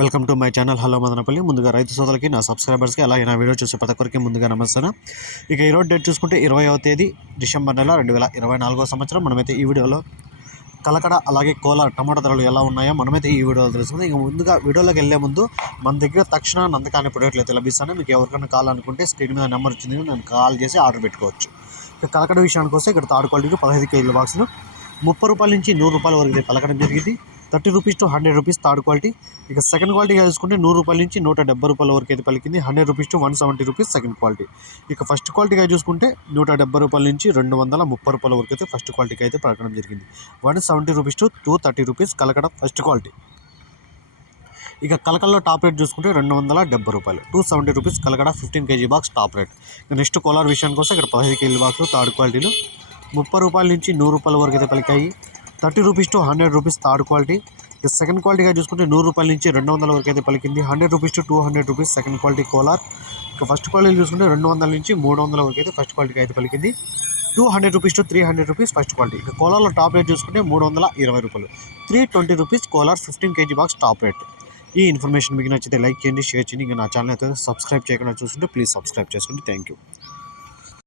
Welcome to my channel. Hello Madanapalle. ముందుగా రైతు సోదరులకి నా సబ్స్క్రైబర్స్కి అలాగే నా వీడియో చూసే ప్రతి ఒక్కరికి ముందుగా నమస్తాను ఇక ఈరోజు డేట్ చూసుకుంటే ఇరవైవ తేదీ డిసెంబర్ నెల రెండు వేల ఇరవై నాలుగో సంవత్సరం. మనమైతే ఈ వీడియోలో కలకడ అలాగే కోలా టమాటా ధరలు ఎలా ఉన్నాయో మనమైతే ఈ వీడియోలో తెలుసుకుందాం. ఇక ముందుగా వీడియోలోకి వెళ్ళే ముందు మన దగ్గర తక్షణ నందకాని ప్రొడక్ట్లు అయితే లభిస్తాను మీకు ఎవరికైనా కావాలనుకుంటే స్క్రీన్ మీద నెంబర్ వచ్చింది నేను కాల్ చేసి ఆర్డర్ పెట్టుకోవచ్చు. ఇక కలకడ విషయానికి వస్తే ఇక్కడ థర్డ్ క్వాలిటీకి పదహైదు కేజీల బాక్సులు ముప్పై రూపాయల నుంచి నూరు రూపాయల వరకు పలకడం జరిగింది. Thirty rupees to hundred rupees third quality. ఇక సెకండ్ క్వాలిటీగా చూసుకుంటే నూరు రూపాయల నుంచి నూట డెబ్బై రూపాయల వరకు అయితే పలికింది. Hundred rupees to one seventy rupees second quality. ఇక ఫస్ట్ క్వాలిటీగా చూసుకుంటే నూట డెబ్బై రూపాయల నుంచి రెండు వందల ముప్పై రూపాయల వరకు అయితే ఫస్ట్ క్వాలిటీకి అయితే పలకడం జరిగింది. One seventy rupees to two thirty rupees Kalakada first quality. ఇక కలకల్లో టాప్ రేట్ చూసుకుంటే రెండు వందల డెబ్బై రూపాయలు. Two seventy rupees Kalakada fifteen KG box top rate. ఇక నెక్స్ట్ కోలార్ విషయానికి వస్తే ఇక్కడ పదహైదు కేజీ బాక్స్ థర్డ్ క్వాలిటీలు. ముప్పై రూపాయల నుంచి నూరు రూపాయల వరకు అయితే పలికాయి. Thirty rupees to hundred rupees third quality. Second క్వాలిటీగా చూసుకుంటే నూరు రూపాయల నుంచి రెండు వందల వరకు అయితే పలికింది. Hundred rupees to two hundred rupees second quality Kolar. ఇక ఫస్ట్ క్వాలిటీ చూసుకుంటే రెండు వందల నుంచి మూడు వందల వరకు అయితే ఫస్ట్ క్వాలిటీకి అయితే పలికింది. Two hundred rupees to three hundred rupees first quality. ఇక కోలార్లో టాప్ రేట్ చూసుకుంటే మూడు వందల ఇరవై రూపాయలు. Three twenty rupees Kolar fifteen KG box top rate. ఈ ఇన్ఫర్మేషన్ మీకు నచ్చితే లైక్ చేయండి షేర్ చేయండి. ఇంకా నా ఛానల్ అయితే సబ్స్క్రైబ్ చేయకుండా చూస్తుంటే ప్లీజ్ సబ్స్క్రైబ్ చేసుకోండి థ్యాంక్ యూ.